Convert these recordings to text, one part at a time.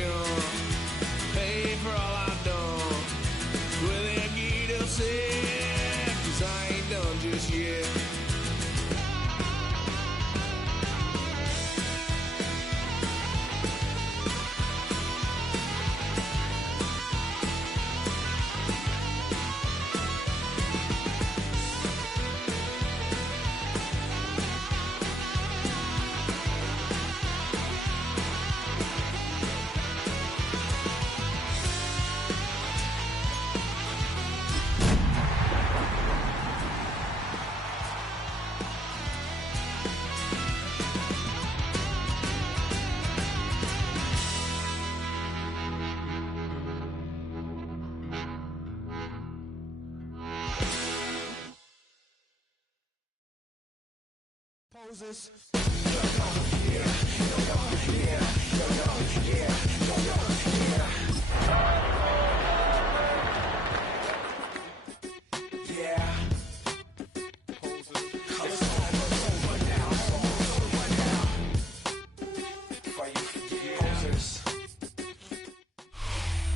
gonna pay for all I've done. Will they get upset? 'Cause I ain't done just yet.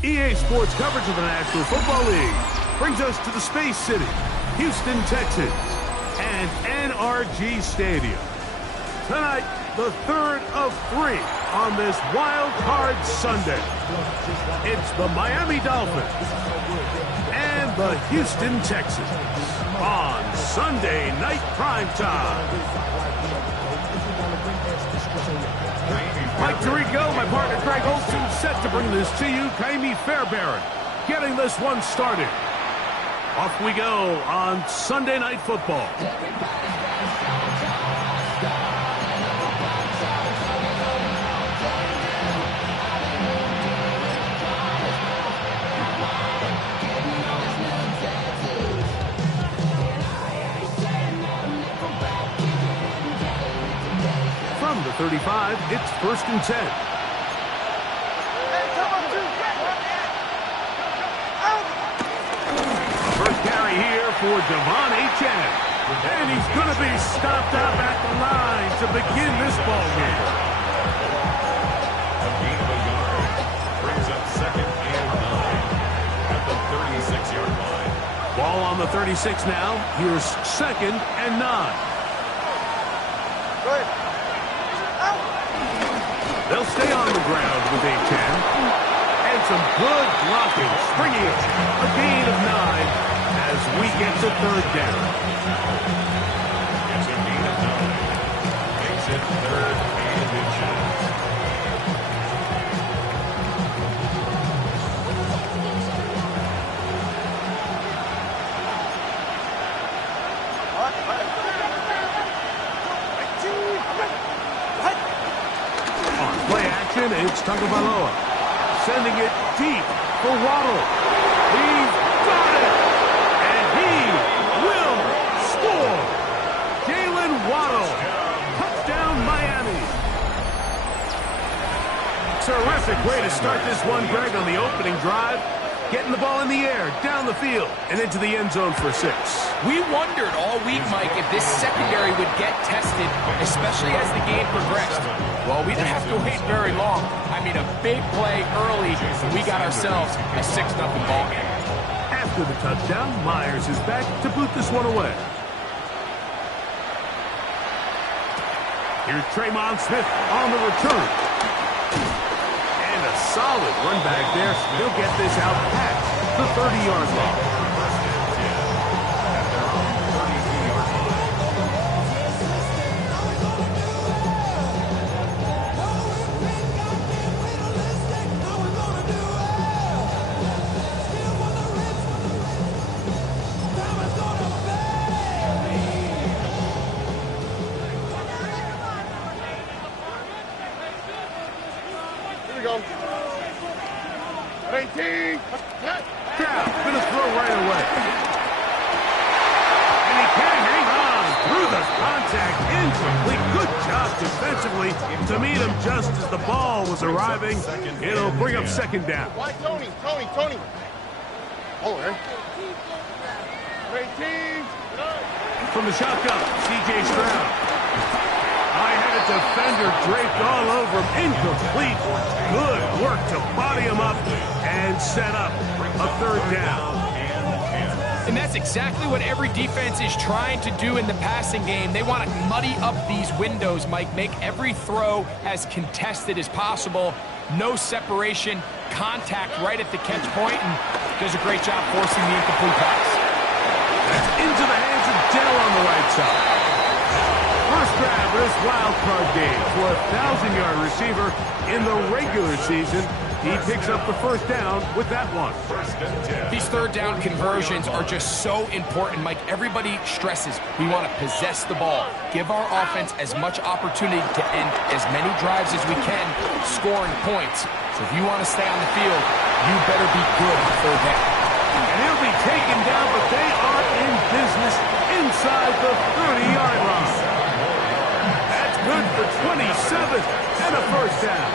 EA Sports coverage of the National Football League brings us to the Space City, Houston, Texas, and NRG Stadium. Tonight, the third of 3 on this Wild Card Sunday. It's the Miami Dolphins and the Houston Texans on Sunday Night Primetime. Mike Tirico, my partner Greg Olson, set to bring this to you. Kaimi Fairbairn getting this one started. Off we go on Sunday Night Football. From the 35, it's 1st and 10. First carry here for Devon Achane. And he's going to be stopped up at the line to begin this ball game. A gain of a yard brings up 2nd and 9 at the 36-yard line. Ball on the 36 now. Here's 2nd and 9. They'll stay on the ground with Achane. And some good blocking, springing it. A gain of 9 as we get to 3rd down. It's a gain of 9. Makes it 3rd and inches. It's Tagovailoa sending it deep for Waddle. He's got it, and he will score. Jalen Waddle, touchdown Miami. Terrific way to start this one, Greg, on the opening drive. Getting the ball in the air, down the field, and into the end zone for a 6. We wondered all week, Mike, if this secondary would get tested, especially as the game progressed. Well, we didn't have to wait very long. I mean, a big play early, and we got ourselves a 6-0 ball game. After the touchdown, Myers is back to boot this one away. Here's Tremon Smith on the return. And a solid run back there. He'll get this out past the 30-yard line. Gonna throw right away. And he can hang on through the contact. Incomplete. Good job defensively to meet him just as the ball was arriving. It'll bring up 2nd down. Why, Tony? Oh, right. From the shotgun, C.J. Stroud. I had a defender draped all over him. Incomplete. Good work to body him up and set up a third down. And that's exactly what every defense is trying to do in the passing game. They want to muddy up these windows, Mike, make every throw as contested as possible. No separation, contact right at the catch point, and does a great job forcing the incomplete pass. That's into the hands of Dell on the right side. First grab of this wild card game for a 1,000-yard receiver in the regular season. He picks up the first down with that one. These third down conversions are just so important, Mike. Everybody stresses we want to possess the ball, give our offense as much opportunity to end as many drives as we can, scoring points. So if you want to stay on the field, you better be good on third down. And he'll be taken down, but they are in business inside the 30-yard line. That's good for 27 and a first down.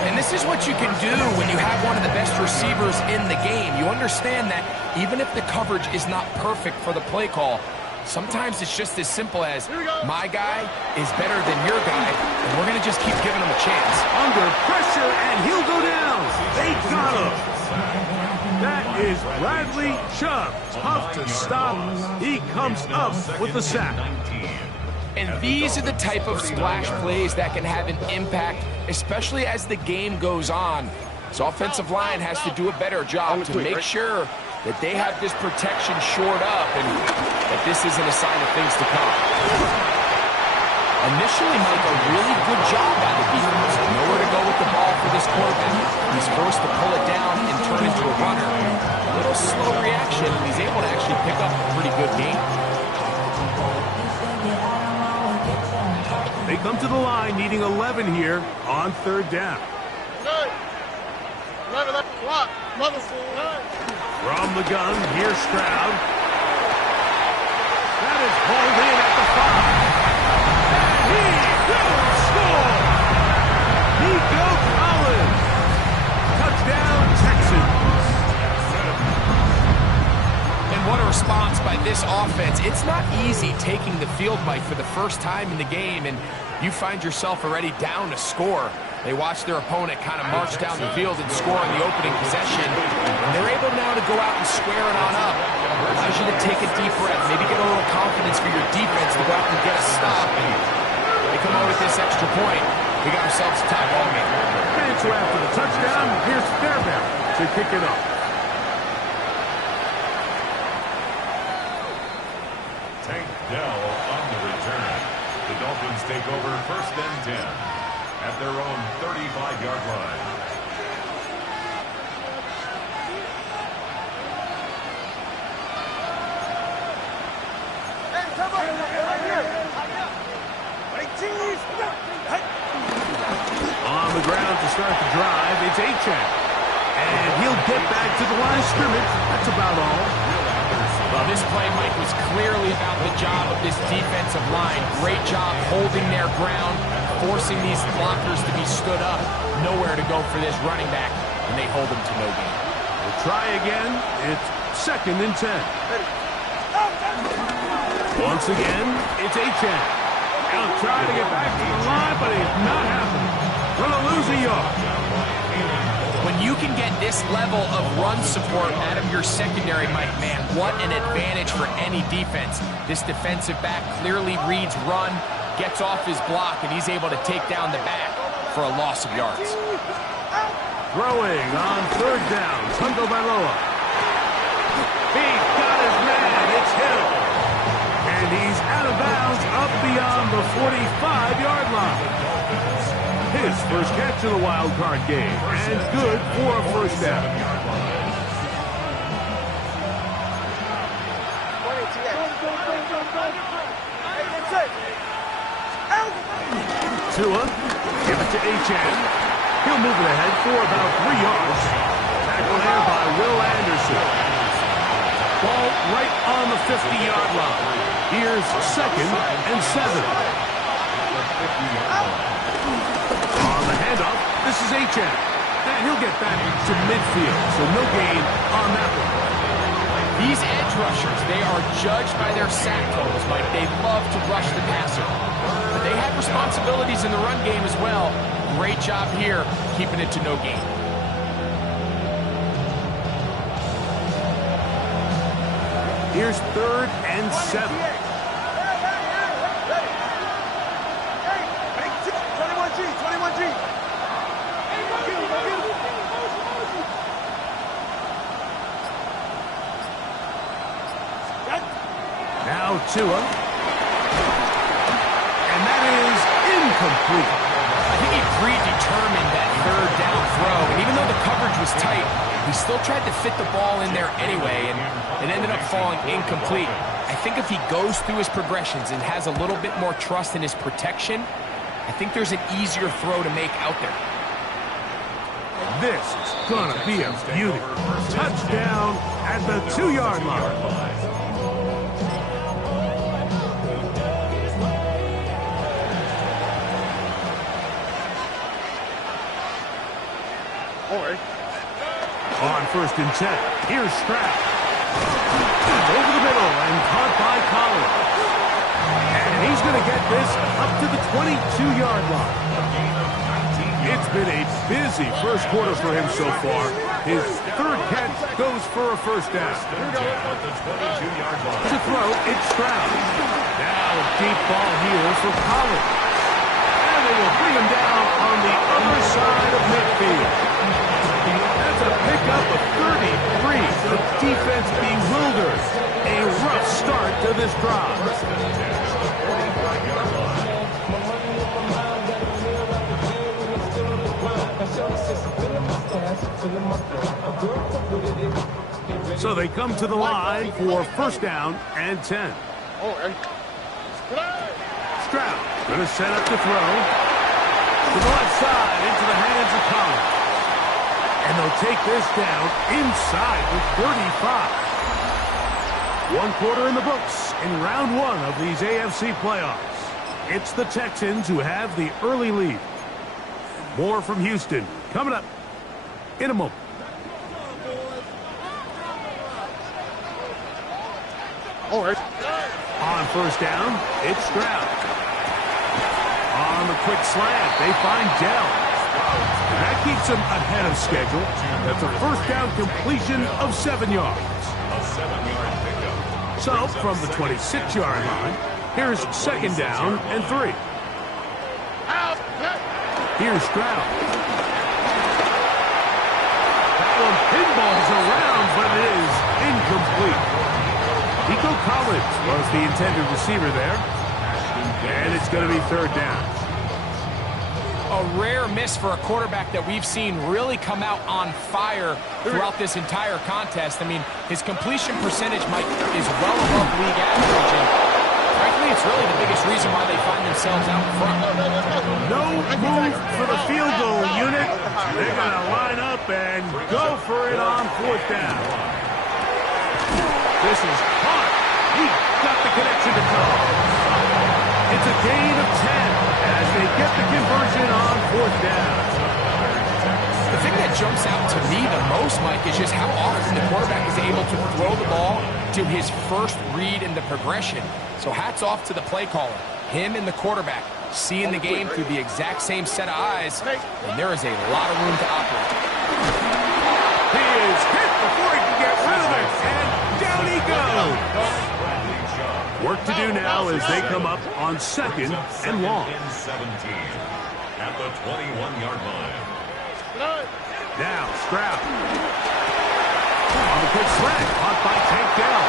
And this is what you can do when you have one of the best receivers in the game. You understand that even if the coverage is not perfect for the play call, sometimes it's just as simple as my guy is better than your guy, and we're going to just keep giving him a chance. Under pressure, and he'll go down. They got him. That is Bradley Chubb. Tough to stop. He comes up with the sack. And these are the type of splash plays that can have an impact, especially as the game goes on. This offensive line has to do a better job to make sure that they have this protection shored up and that this isn't a sign of things to come. Initially, Mike, a really good job by the defense. Nowhere to go with the ball for this quarterback. He's forced to pull it down and turn into a runner. A little slow reaction, and he's able to actually pick up a pretty good game. They come to the line needing 11 here on third down. From the gun, here's Stroud. That is pulled in at the 5. And he will score! Nico Collins. Touchdown, Texans. And what a response by this offense. It's not easy taking the field, Mike, for the first time in the game, and you find yourself already down to score. They watch their opponent kind of march down the field and score on the opening possession, and they're able now to go out and square it on up. Allows you to take a deep breath, maybe get a little confidence for your defense to go out and get a stop. And they come out with this extra point. We got ourselves a tie ball game. And so after the touchdown, here's Fairbairn to kick it up. Tank Dell on the return. The Dolphins take over first and 10 at their own 35-yard line. On the ground to start the drive, it's Achane. And he'll get back to the line of scrimmage. That's about all. Well, this play, Mike, was clearly about the job of this defensive line. Great job holding their ground, forcing these blockers to be stood up. Nowhere to go for this running back, and they hold him to no gain. We'll try again. It's second and 10. Once again, it's Achane. Now trying to get back to the line, but it's not happening. Gonna lose a yard. When you can get this level of run support out of your secondary, Mike, man, what an advantage for any defense. This defensive back clearly reads run, gets off his block, and he's able to take down the back for a loss of yards. Throwing on third down, Tungo Bailoa. He's got his man, it's Hill. And he's out of bounds up beyond the 45-yard line. His first catch of the wild card game, and good for a first down. Tua, give it to Achane. He'll move it ahead for about 3 yards. Tackle there by Will Anderson. Ball right on the 50-yard line. Here's second and 7. On the handoff, this is Achane. And he'll get back to midfield, so no gain on that one. These edge rushers, they are judged by their sack totals, Mike. They love to rush the passer. But they have responsibilities in the run game as well. Great job here, keeping it to no gain. Here's 3rd and 7. Now Tua. And that is incomplete. I think he predetermined that 3rd down throw, and even though the coverage was tight, he still tried to fit the ball in there anyway, and it ended up falling incomplete. I think if he goes through his progressions and has a little bit more trust in his protection, I think there's an easier throw to make out there. This is gonna be a beauty. Touchdown at the 2-yard line. On 1st and 10, here's Stroud. Over the middle and caught by Collins. And he's going to get this up to the 22-yard line. It's been a busy first quarter for him so far. His 3rd catch goes for a 1st down. To throw, it's Stroud. Now a deep ball here for Collins. And they will bring him down on the other side of midfield. That's a pickup of 33. The defense bewildered. A rough start to this drive. So they come to the line for 1st down and 10. Stroud going to set up the throw. To the left side into the hands of Collins. And they'll take this down inside the 35. 1 quarter in the books in round 1 of these AFC playoffs. It's the Texans who have the early lead. More from Houston coming up in a moment. On 1st down, it's Stroud. On the quick slant, they find Dell. That keeps him ahead of schedule. That's a 1st down completion of 7 yards. So, from the 26-yard line, here's 2nd down and 3. Here's Stroud. That one pinballs around, but it is incomplete. Nico Collins was the intended receiver there. And it's going to be 3rd down. A rare miss for a quarterback that we've seen really come out on fire throughout this entire contest. I mean, his completion percentage, Mike, is well above league average. And frankly, it's really the biggest reason why they find themselves out in front. No move for the field goal unit. They're going to line up and go for it on 4th down. This is hot. He got the connection to Collins. It's a gain of 10 as they get the conversion on 4th down. The thing that jumps out to me the most, Mike, is just how often the quarterback is able to throw the ball to his first read in the progression. So hats off to the play caller. Him and the quarterback seeing the game through the exact same set of eyes, and there is a lot of room to operate. He is hit before he can get rid of it, and down he goes. Work to do now as they come up on 2nd and long. 17 at the 21-yard line. Now Stroud. On the quick slant, caught by Tank Dell.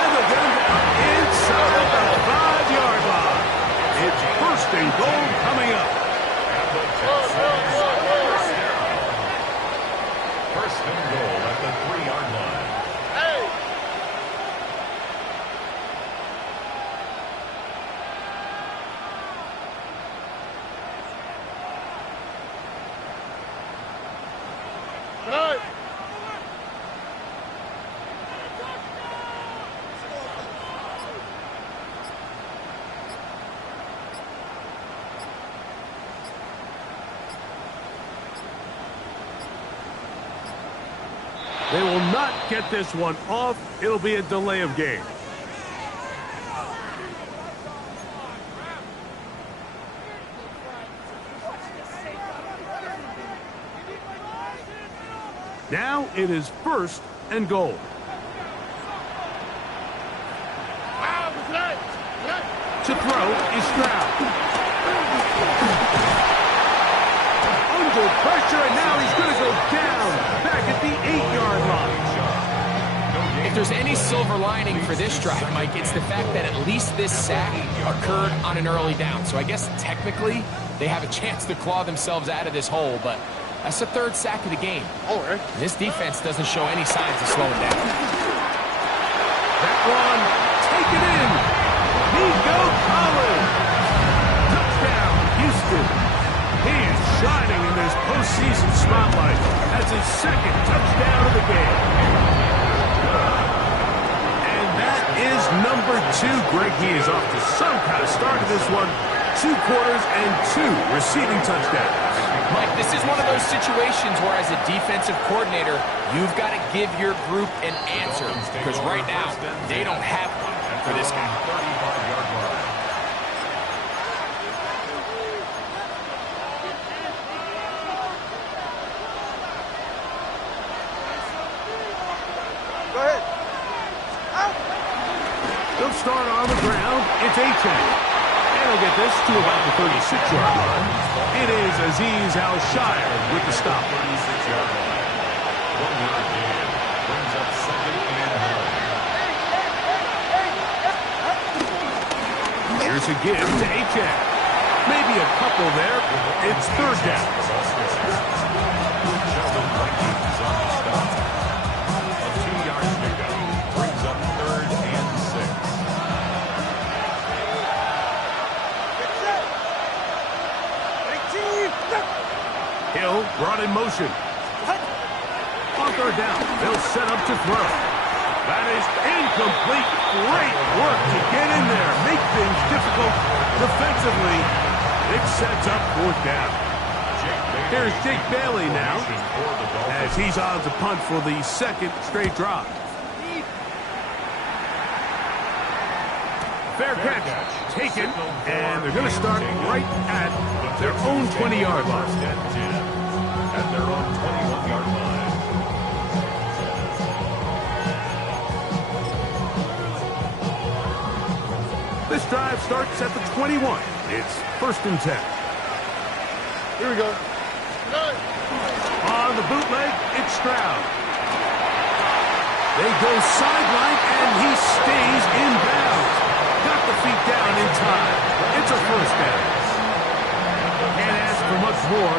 And the gun down inside the 5-yard line. It's 1st and goal coming up. First and goal at the 3-yard line. They will not get this one off. It'll be a delay of game. Now it is 1st and goal. To throw is Stroud. Under pressure, and now he's going to go down back at the 8-yard line. If there's any silver lining for this drive, Mike, it's the fact that at least this sack occurred on an early down. So I guess technically they have a chance to claw themselves out of this hole, but that's the 3rd sack of the game. This defense doesn't show any signs of slowing down. That one, take it in. Nico Collins. Touchdown, Houston. He is shining in this postseason spotlight. That's his 2nd touchdown of the game. And that is number 2. Greg, he is off to some kind of start to this one. 2 quarters and 2 receiving touchdowns. Mike, this is one of those situations where as a defensive coordinator, you've got to give your group an answer. Because right now, they don't have one for this guy. 35-yard line. Go ahead. They'll start on the ground. It's A-Chain. And he'll get this to about the 36-yard line. It is Azeez Al-Shire with the stop. 36-yard line. 1-yard gain. Brings up 2nd and 1. Here's a give to A-Chain. Maybe a couple there. It's 3rd down. Justin Vikings on the stop. A 2-yard pickup. Brings up 3rd and 6. Hill brought in motion. On 3rd down, they'll set up to throw. That is incomplete. Great work to get in there. Make things difficult defensively. It sets up 4th down. Here's Jake Bailey now as he's on to punt for the 2nd straight drive. Fair catch taken, and they're going to start right at their own 20-yard line. At their own 21-yard line. This drive starts at the 21. It's 1st and 10. Here we go. On the bootleg, it's Stroud. They go sideline, and he stays in bounds. Got the feet down in time. It's a 1st down. Can't ask for much more.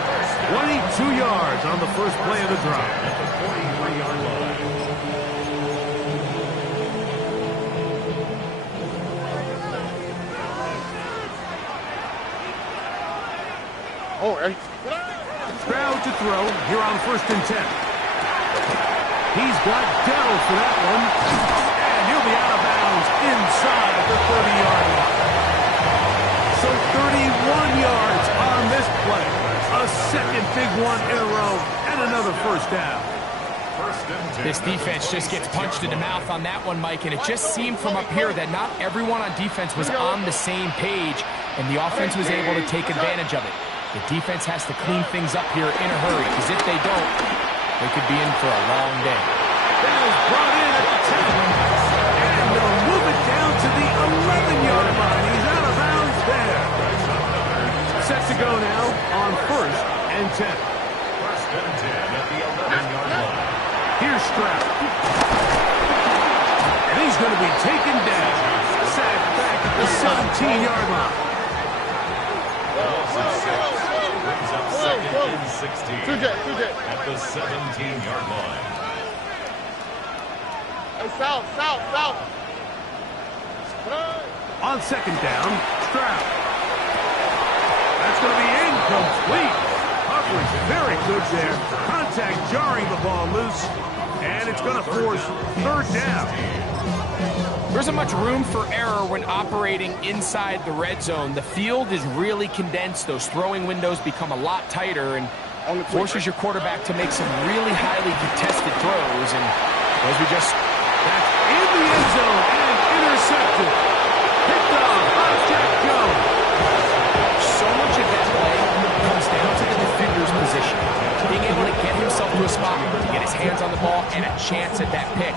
22 yards on the first play of the drive. At the 43-yard line. Stroud to throw here on 1st and 10. He's got Dell for that one. And he'll be out of bounds inside the 30-yard line. So 31 yards on this play. A 2nd big one in a row and another 1st down. This defense just gets punched in the mouth on that one, Mike, and it just seemed from up here that not everyone on defense was on the same page, and the offense was able to take advantage of it. The defense has to clean things up here in a hurry, because if they don't, they could be in for a long day. That is brought in at the 10. And they'll move it down to the 11-yard line. He's out of bounds there. Set to go now on 1st and 10. 1st and 10 at the 11-yard line. Here's Stroud. And he's going to be taken down. Sacked back at the 17-yard line. Brings up 2nd and 16. At the 17-yard line. South. On 2nd down, Stroud. That's going to be incomplete. Coverage very good there. Contact jarring the ball loose. And it's going to force 3rd down. There isn't much room for error when operating inside the red zone. The field is really condensed. Those throwing windows become a lot tighter, and Forces your quarterback to make some really highly contested throws, and as we just... That's in the end zone and intercepted. Picked off by Jack Jones. So much of that play comes down to the defender's position. Being able to get himself to a spot, to get his hands on the ball, and a chance at that pick.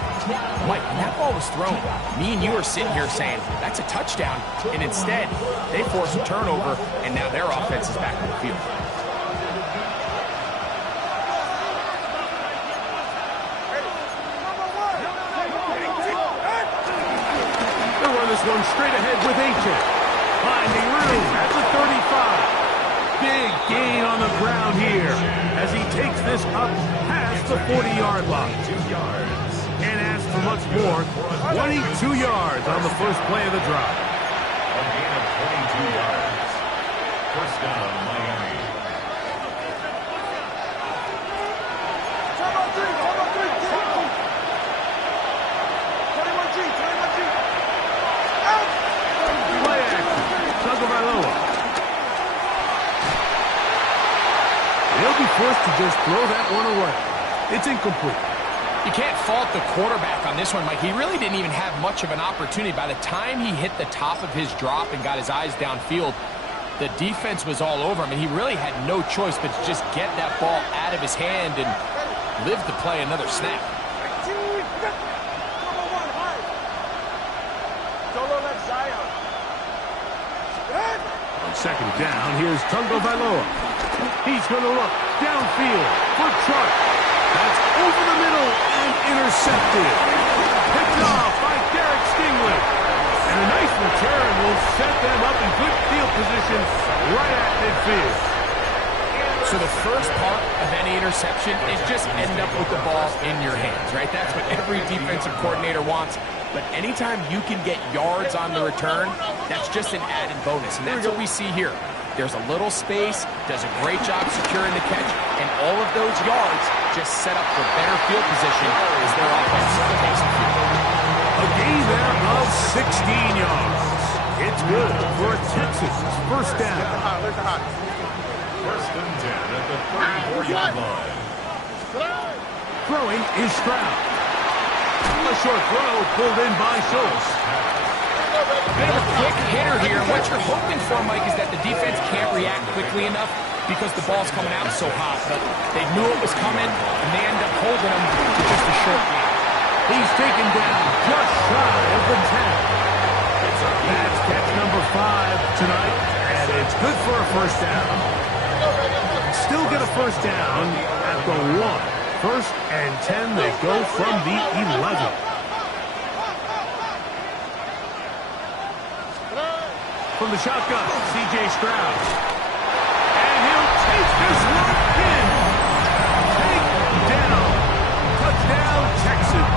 Mike, when that ball was thrown, me and you are sitting here saying, that's a touchdown. And instead, they force a turnover, and now their offense is back on the field. They'll run this one straight ahead with Ancient. Finding room at the 35. Big gain on the ground here as he takes this up past the 40-yard line. And asks for much more. 22 yards on the first play of the drive. A gain of 22 yards. First down, Miami. Play action. Tagovailoa. They'll be forced to just throw that one away. It's incomplete. You can't fault the quarterback on this one, Mike. He really didn't even have much of an opportunity. By the time he hit the top of his drop and got his eyes downfield, the defense was all over him, and he really had no choice but to just get that ball out of his hand and live to play another snap. On second down, here's Tagovailoa. He's going to look downfield for Chark. That's over the middle and intercepted. Picked off by Derek Stingley. And a nice return will set them up in good field position right at midfield. So the first part of any interception is just end up with the ball in your hands, right? That's what every defensive coordinator wants. But anytime you can get yards on the return, that's just an added bonus. And that's what we see here. There's a little space, does a great job securing the catch, and all of those yards just set up for better field position as their offense takes the field. A gain there of 16 yards. It's good for Texas first down. First and 10 at the 34-yard line. Throwing is Stroud. A short throw pulled in by Schultz. Bit of a quick hitter here. What you're hoping for, Mike, is that the defense can't react quickly enough because the ball's coming out so hot. But they knew it was coming, and they end up holding him to just a short game. He's taken down just shy of the 10. That's catch number 5 tonight, and it's good for a first down. Still get a first down at the 1. First and 10, they go from the 11. From the shotgun, C.J. Stroud. And he'll take this one in. Take down. Touchdown, Texas.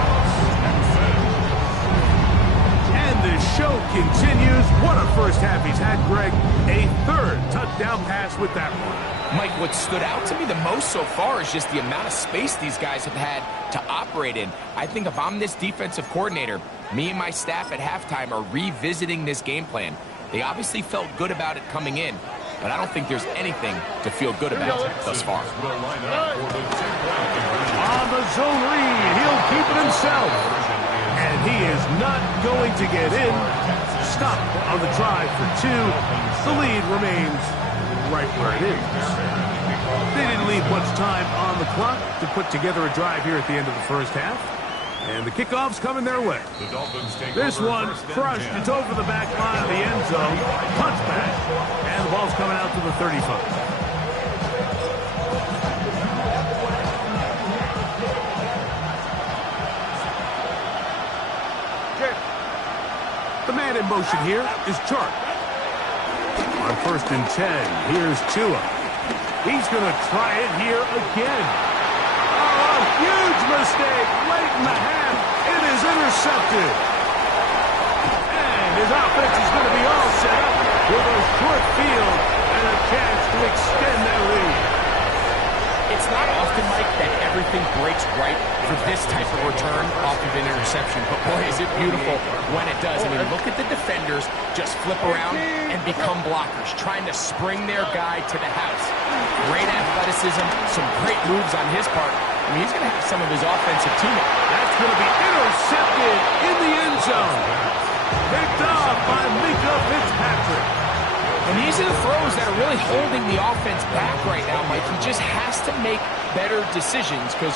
And the show continues. What a first half he's had, Greg. A third touchdown pass with that one. Mike, what stood out to me the most so far is just the amount of space these guys have had to operate in. I think if I'm this defensive coordinator, me and my staff at halftime are revisiting this game plan. They obviously felt good about it coming in, but I don't think there's anything to feel good about thus far. On the zone read, he'll keep it himself. And he is not going to get in. Stop on the drive for 2. The lead remains right where it is. They didn't leave much time on the clock to put together a drive here at the end of the first half. And the kickoff's coming their way. This one crushed. It's over the back line of the end zone. Punch back. And the ball's coming out to the 35. The man in motion here is Chark. On first and 10, here's Tua. He's going to try it here again. Oh, a huge mistake late in the half. It is intercepted. And his offense is going to be all set up with a short field and a chance to extend their lead. It's not often, Mike, that everything breaks right for this type of return off of an interception. But boy, is it beautiful when it does. I mean, look at the defenders just flip around and become blockers, trying to spring their guy to the house. Great athleticism, some great moves on his part. I mean, he's going to have some of his offensive teammates. That's going to be intercepted in the end zone. Picked off by Mika Fitzpatrick. And these are the throws that are really holding the offense back right now, Mike. He just has to make better decisions because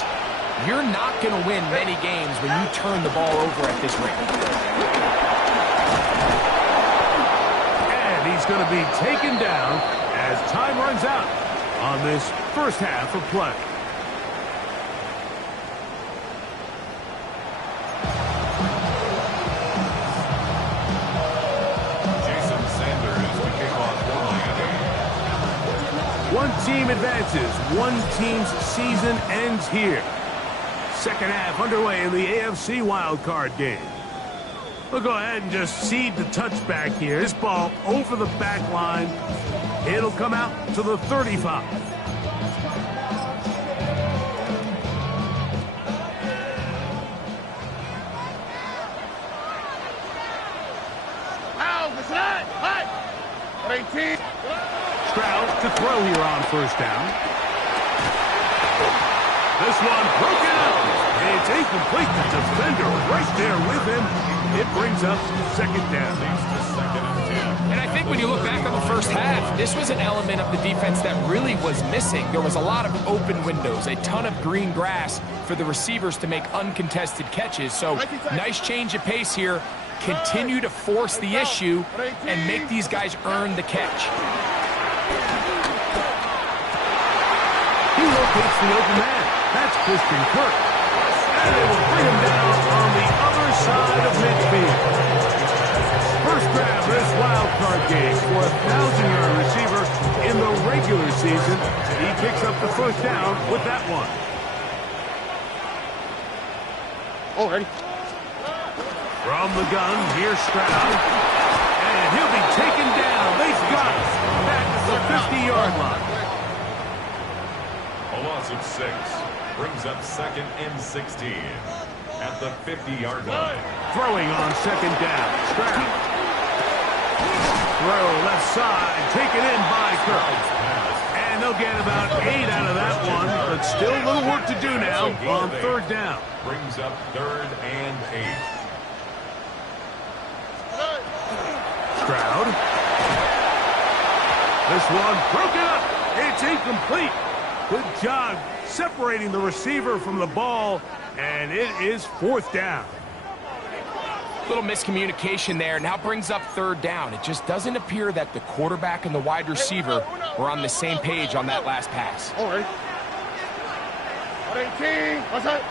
you're not going to win many games when you turn the ball over at this rate. And he's going to be taken down as time runs out on this first half of play. One team advances. One team's season ends here. Second half underway in the AFC wildcard game. We'll go ahead and just cede the touchback here. This ball over the back line. It'll come out to the 35. Stroud to throw here on first down. This one broken out. It's incomplete. The defender right there with him. It brings up second down. And I think when you look back on the first half, this was an element of the defense that really was missing. There was a lot of open windows, a ton of green grass for the receivers to make uncontested catches. So nice change of pace here. Continue to force the issue and make these guys earn the catch. He locates the open man. That's Christian Kirk. And they will bring him down on the other side of midfield. First grab of this wild card game for a 1,000-yard receiver in the regular season. He picks up the first down with that one. Already. From the gun, here's Stroud. And he'll be taken down. They've got it. Back to the 50-yard line. A loss of 6 brings up second and 16 at the 50-yard line. Throwing on second down. Stroud. Throw left side. Taken in by Kirk. And they'll get about 8 out of that one. But still a little work to do now on third down. Brings up third and 8. Stroud. This one broken up. It's incomplete. Good job separating the receiver from the ball, and it is fourth down. Little miscommunication there. Now brings up third down. It just doesn't appear that the quarterback and the wide receiver were on the same page on that last pass. All right. 18. What's that?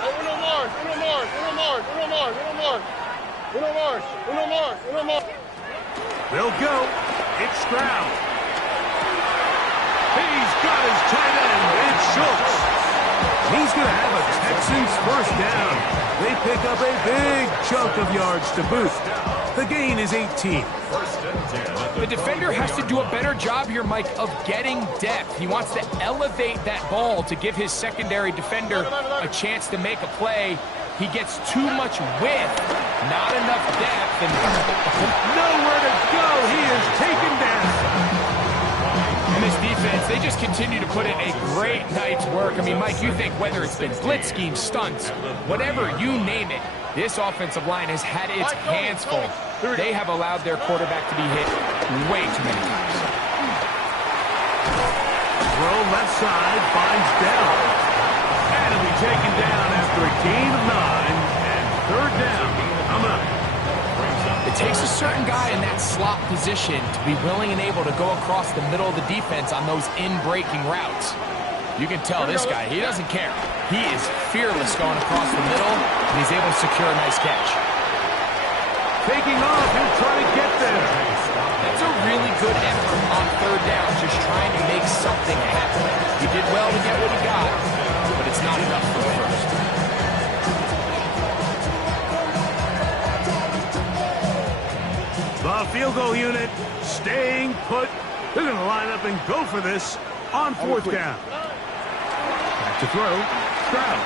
Uno Mars. They'll go. It's Stroud. He's got his tight end. It's Schultz. He's going to have a Texans first down. They pick up a big chunk of yards to boot. The gain is 18. The defender has to do a better job here, Mike, of getting depth. He wants to elevate that ball to give his secondary defender a chance to make a play. He gets too much width, not enough depth, and nowhere to go. He is taken down. And this defense, they just continue to put in a great night's work. I mean, Mike, you think whether it's been blitz schemes, stunts, whatever you name it, this offensive line has had its hands full. They have allowed their quarterback to be hit way too many times. Throw left side, finds Dell. And he'll be taken down after a gain of 9. And third down coming up. It takes a certain guy in that slot position to be willing and able to go across the middle of the defense on those in-breaking routes. You can tell this guy, he doesn't care. He is fearless going across the middle, and he's able to secure a nice catch. Taking off, he'll try to get there. That's a really good effort on third down, just trying to make something happen. He did well to get what he got, but it's not enough for the first. The field goal unit staying put. They're going to line up and go for this on fourth down. To throw, Stroud.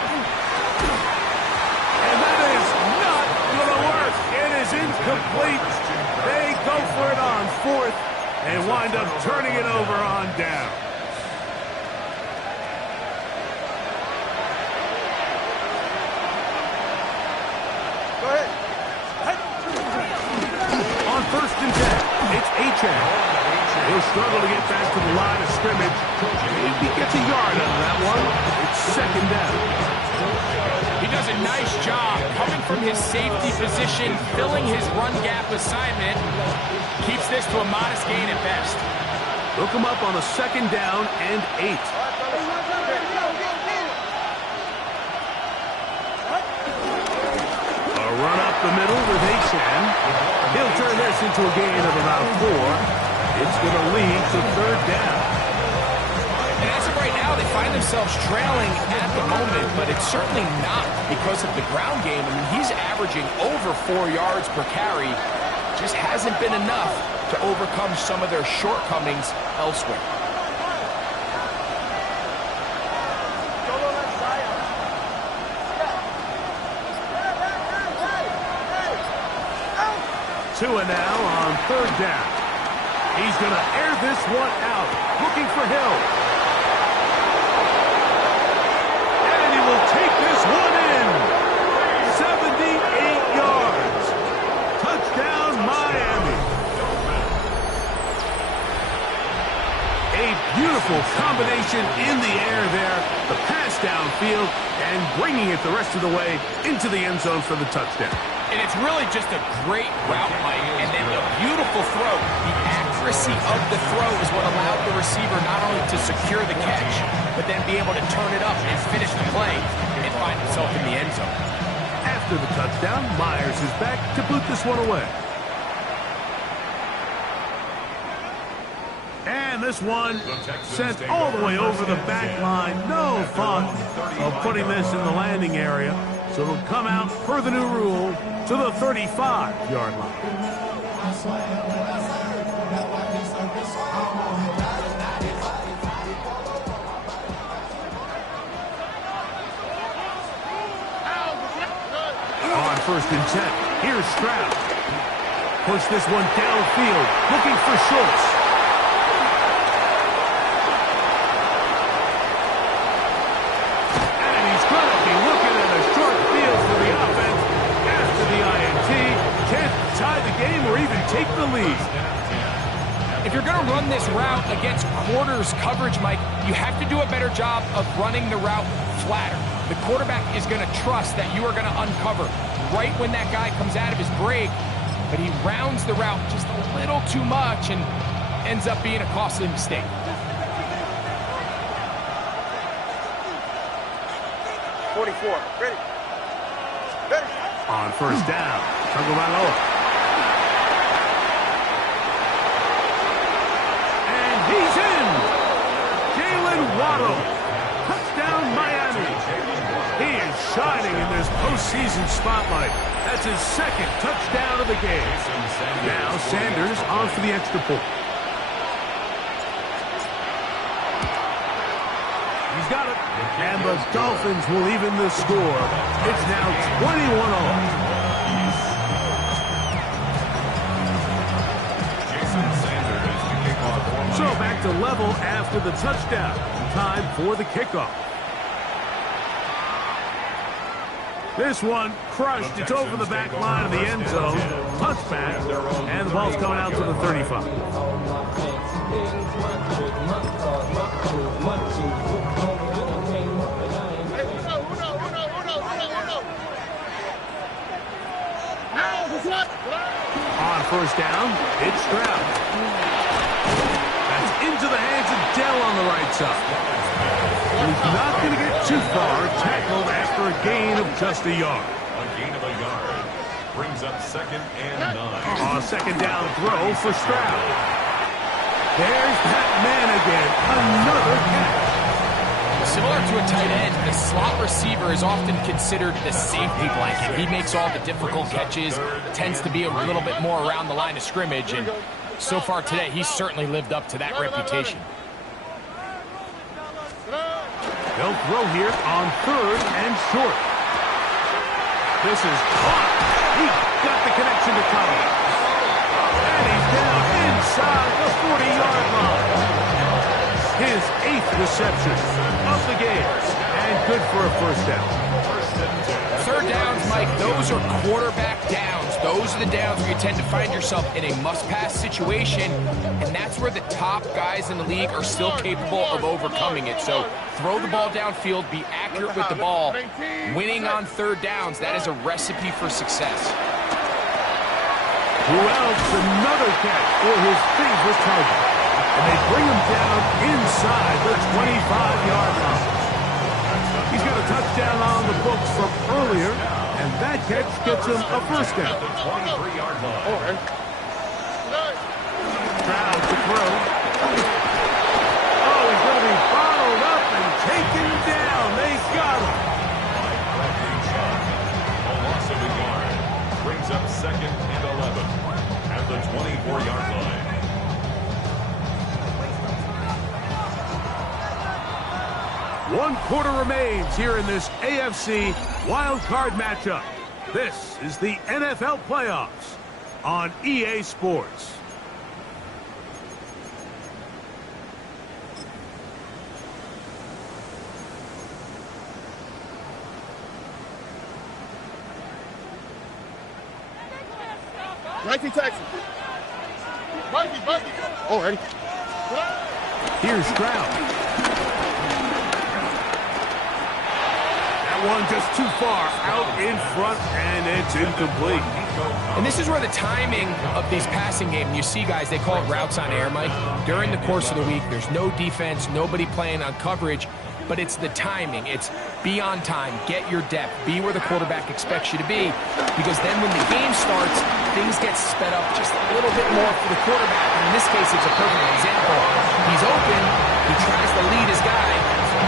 And that is not going to work. It is incomplete. They go for it on fourth and wind up turning it over on down. Go ahead. On 1st and 10, it's Achane. He'll struggle to get back to the line of scrimmage. Maybe gets a yard out of that one. It's 2nd down. He does a nice job coming from his safety position, filling his run gap assignment. Keeps this to a modest gain at best. Look him up on a 2nd down and 8. A run up the middle with Achane. He'll turn this into a gain of about 4. It's going to lead to 3rd down. And as of right now, they find themselves trailing at the moment, but it's certainly not because of the ground game. I mean, he's averaging over 4 yards per carry. Just hasn't been enough to overcome some of their shortcomings elsewhere. Tua now on 3rd down. He's going to air this one out, looking for Hill. And he will take this one in. 78 yards. Touchdown, Miami. A beautiful combination in the air there. The pass downfield and bringing it the rest of the way into the end zone for the touchdown. And it's really just a great route, Mike, and then the beautiful throw. The accuracy of the throw is what allowed the receiver not only to secure the catch, but then be able to turn it up and finish the play and find himself in the end zone. After the touchdown, Myers is back to boot this one away. And this one sent all the way over the back line. No thought of putting this in the landing area. So it'll come out per the new rule to the 35-yard line. On 1st and 10, here's Stroud. Push this one downfield, looking for Schultz. And he's going to be looking at a short field for the offense after the INT. Can't tie the game or even take the lead. If you're going to run this route against quarters coverage, Mike, you have to do a better job of running the route flatter. The quarterback is going to trust that you are going to uncover right when that guy comes out of his break, but he rounds the route just a little too much and ends up being a costly mistake. Ready. On 1st down, Tagovailoa. And he's in. Jalen Waddle. Touchdown, Miami. He is shining in this postseason spotlight. That's his 2nd touchdown of the game. Now Sanders on for the extra point. He's got it. And the Dolphins will even the score. It's now 21-all. So back to level after the touchdown. Time for the kickoff. This one crushed. It's over the back line of the end zone. Touchback. And the ball's coming out to the 35. On 1st down, it's Stroud. That's into the hands of Dell on the right side. He's not going to get too far. Tackled after a gain of just a yard. A gain of a yard brings up 2nd and 9. On 2nd down throw for Stroud. There's that man again. Another catch. Similar to a tight end, the slot receiver is often considered the safety blanket. He makes all the difficult catches, tends to be a little bit more around the line of scrimmage, and so far today, he's certainly lived up to that reputation. They'll throw here on 3rd and short. This is caught. He got the connection to Collins. And he's down inside the 40-yard line. His 8th reception of the game. And good for a first down. 3rd downs, Mike, those are quarterback downs. Those are the downs where you tend to find yourself in a must-pass situation, and that's where the top guys in the league are still capable of overcoming it. So throw the ball downfield, be accurate with the ball. Winning on 3rd downs, that is a recipe for success. Who else? Another catch for his favorite target. And they bring him down inside the 25-yard line. He's got a touchdown on the books from earlier, and that catch gets him a first down. Stroud to throw. Oh, he's going to be bottled up and taken down. They got him. A loss of a yard brings up 2nd and 11 at the 24-yard line. One quarter remains here in this AFC wildcard matchup. This is the NFL playoffs on EA Sports. Mikey Texas. Mikey. Oh, ready. Here's Stroud. One just too far out in front, and it's incomplete. And this is where the timing of these passing games, you see guys, they call it routes on air, Mike. During the course of the week, there's no defense, nobody playing on coverage, but it's the timing. It's be on time, get your depth, be where the quarterback expects you to be, because then when the game starts, things get sped up just a little bit more for the quarterback. And in this case, it's a perfect example. He's open, he tries to lead his guy,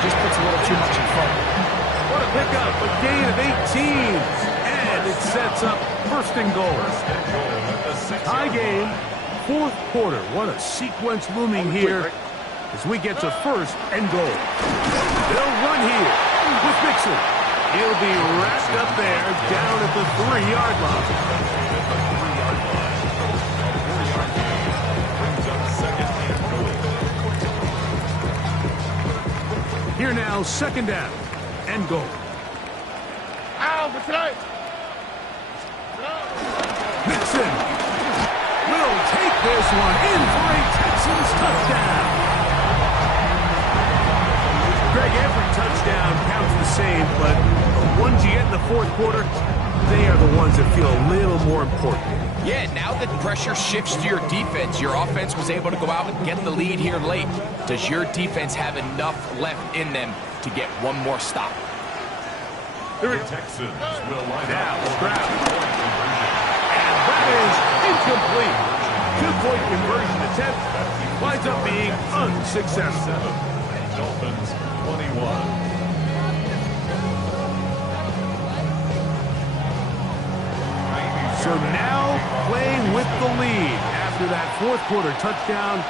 just puts a little too much in front. What a pickup, a gain of 18. And it sets up 1st and goal. Tie game, 4th quarter. What a sequence looming here as we get to 1st and goal. They'll run here with Mixon. He'll be wrapped up there down at the 3-yard line. Here now, 2nd down and goal. Mixon will take this one in for a Texans touchdown. Greg, every touchdown counts the same, but the ones you get in the 4th quarter, they are the ones that feel a little more important. Yeah, now that pressure shifts to your defense, your offense was able to go out and get the lead here late. Does your defense have enough left in them to get one more stop? The Texans will line now, up. Stroud. And that is incomplete. 2-point conversion attempt winds up being unsuccessful. Dolphins 21. So now playing with the lead after that 4th quarter touchdown.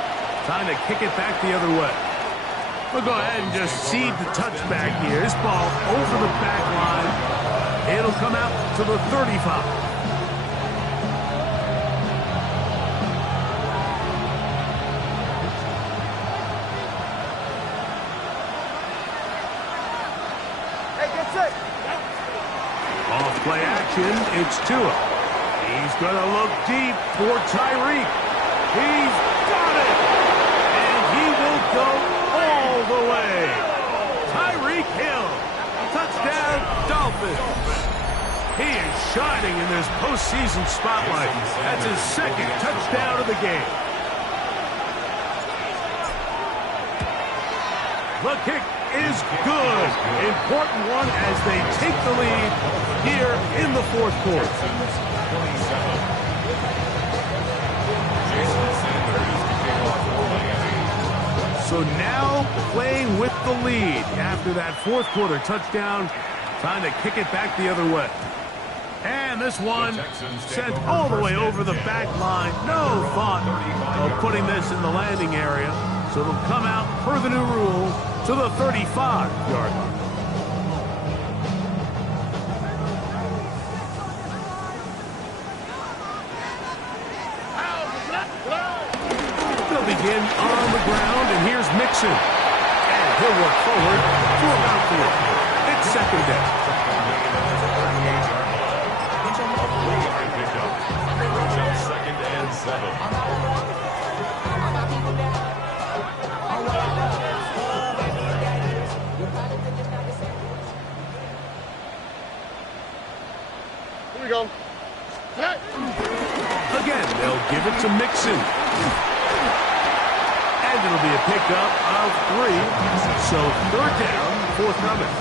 Time to kick it back the other way. We'll go ahead and just seed the touchback here. This ball over the back line. It'll come out to the 35. Hey, get set. Off play action, it's Tua. He's going to look deep for Tyreek. He's got it. And he will go all the way. Tyreek Hill. Touchdown, Dolphins. He is shining in this postseason spotlight. That's his 2nd touchdown of the game. The kick is good. Important one as they take the lead here in the 4th quarter. So now playing with the lead after that 4th quarter touchdown. Time to kick it back the other way. And this one sent all the way over the back line. No thought of putting this in the landing area. So it'll come out per the new rule to the 35-yard line. They'll begin on the ground, and here's Mixon. And he'll work forward to about 4. It's second down. Second and 7. Here we go. Again, they'll give it to Mixon. And it'll be a pickup of 3. So third down, forthcoming.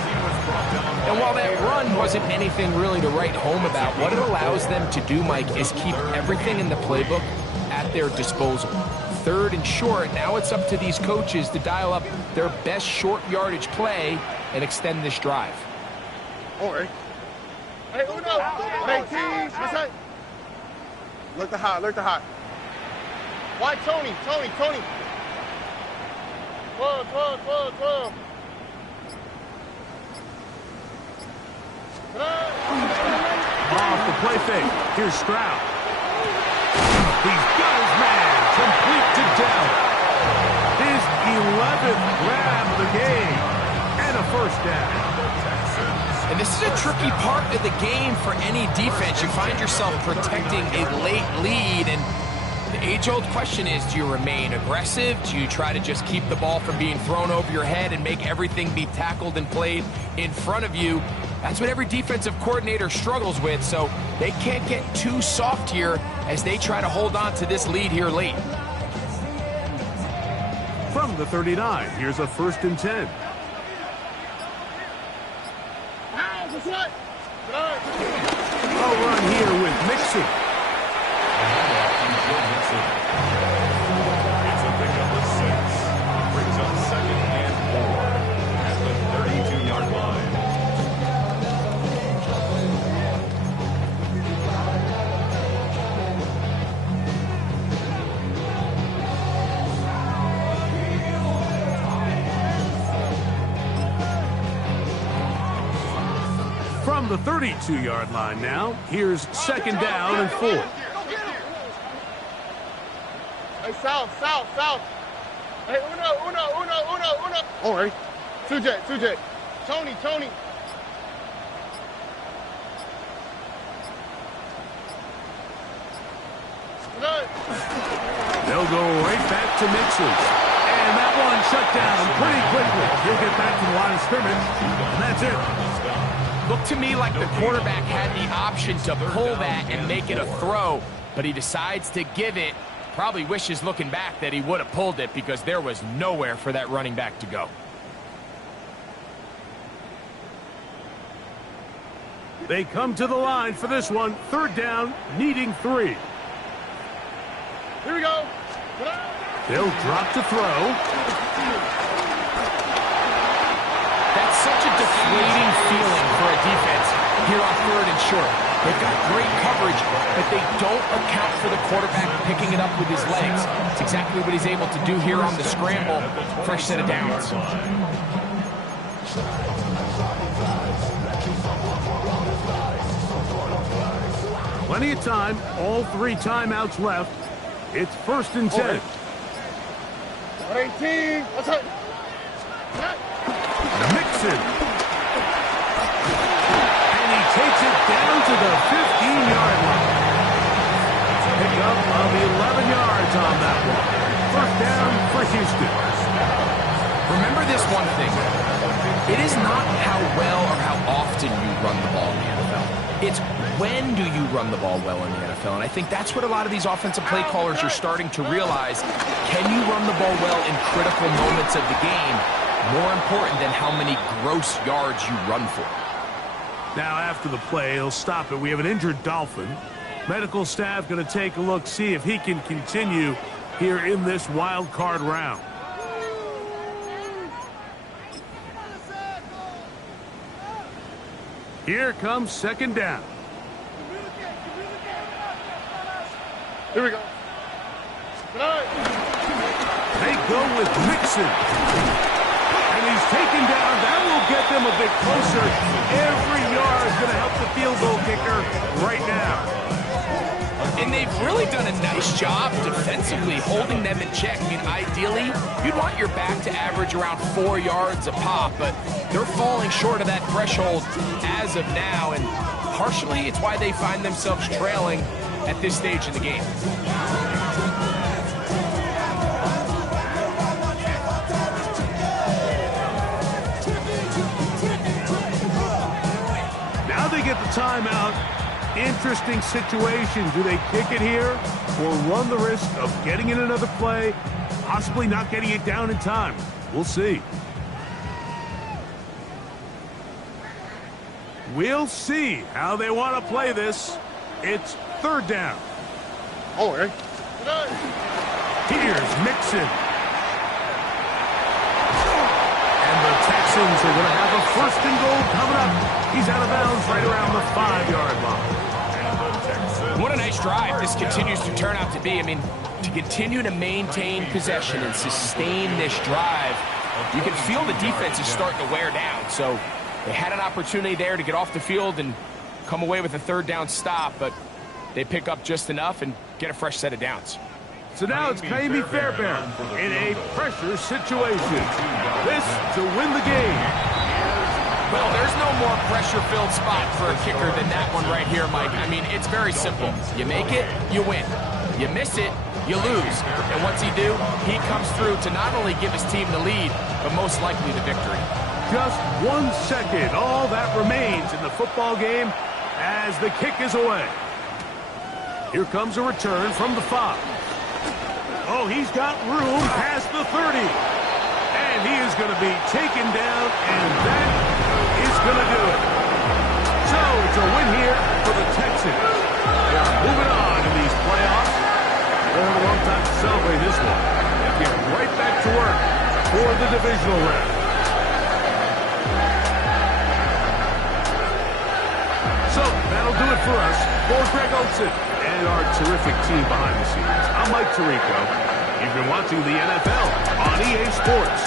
And while that run wasn't anything really to write home about, what it allows them to do, Mike, is keep everything in the playbook at their disposal. Third and short, now it's up to these coaches to dial up their best short yardage play and extend this drive. All right. Hey, Uno. Hey, tease. What's that? Look the hot. Look the hot. Why Tony? Tony. 12. Off the play fake. Here's Stroud. He's got his man. Complete to Dell. His 11th grab of the game. And a first down. And this is a tricky part of the game for any defense. You find yourself protecting a late lead, and the age-old question is, do you remain aggressive? Do you try to just keep the ball from being thrown over your head and make everything be tackled and played in front of you? That's what every defensive coordinator struggles with, so they can't get too soft here as they try to hold on to this lead here late. From the 39, here's a 1st and 10. A run here with Mixon. It's a pickup of 6. Brings up second and 4 at the 32-yard line. From the 32-yard line now, here's 2nd down and 4. Hey, south. Hey, Uno. All right. 2J. Tony. They'll go right back to Mixon. And that one shut down pretty quickly. He'll get back to the line of scrimmage, and that's it. Looked to me like the quarterback had the option to pull that and make it a throw, but he decides to give it. Probably wishes looking back that he would have pulled it because there was nowhere for that running back to go. They come to the line for this one. 3rd down, needing 3. Here we go. They'll drop to throw. That's such a deflating feeling for a defense here on 3rd and short. They've got great coverage, but they don't account for the quarterback picking it up with his legs. It's exactly what he's able to do here on the scramble. Fresh set of downs. Plenty of time. All 3 timeouts left. It's 1st and 10. 18. What's up? Mixon. And he takes it down to the 15-yard line. Pickup of 11 yards on that one. 1st down for Houston. Remember this one thing. It is not how well or how often you run the ball in the NFL. It's when do you run the ball well in the NFL? And I think that's what a lot of these offensive play callers are starting to realize. Can you run the ball well in critical moments of the game? More important than how many gross yards you run for. Now after the play, he'll stop it. We have an injured Dolphin. Medical staff going to take a look, see if he can continue here in this wild card round. Here comes 2nd down. Here we go. They go with Mixon. And he's taken down. That will get them a bit closer. Every yard is going to help the field goal kicker right now. And they've really done a nice job defensively holding them in check. I mean, ideally, you'd want your back to average around 4 yards a pop, but they're falling short of that threshold as of now, and partially it's why they find themselves trailing at this stage in the game. Now they get the timeout. Interesting situation. Do they kick it here or run the risk of getting in another play, possibly not getting it down in time? We'll see. We'll see how they want to play this. It's third down. Oh, hey. Here's Mixon. And the Texans are going to have a first and goal coming up. He's out of bounds right around the 5-yard line. What a nice drive this continues to turn out to be. I mean, to continue to maintain possession and sustain this drive, you can feel the defense is starting to wear down. So they had an opportunity there to get off the field and come away with a third down stop, but they pick up just enough and get a fresh set of downs. So now it's Kaimi Fairbairn in a pressure situation. This to win the game. Well, there's no more pressure-filled spot for a kicker than that one right here, Mike. I mean, it's very simple. You make it, you win. You miss it, you lose. And what's he do? He comes through to not only give his team the lead, but most likely the victory. Just 1 second, all that remains in the football game as the kick is away. Here comes a return from the 5. Oh, he's got room past the 30. And he is going to be taken down, and that is going to do it. So it's a win here for the Texans. They're moving on in these playoffs. They'll have a long time to celebrate this one. They'll get right back to work for the divisional round. So that'll do it for us. For Greg Olson and our terrific team behind the scenes, I'm Mike Tirico. You've been watching the NFL on EA Sports.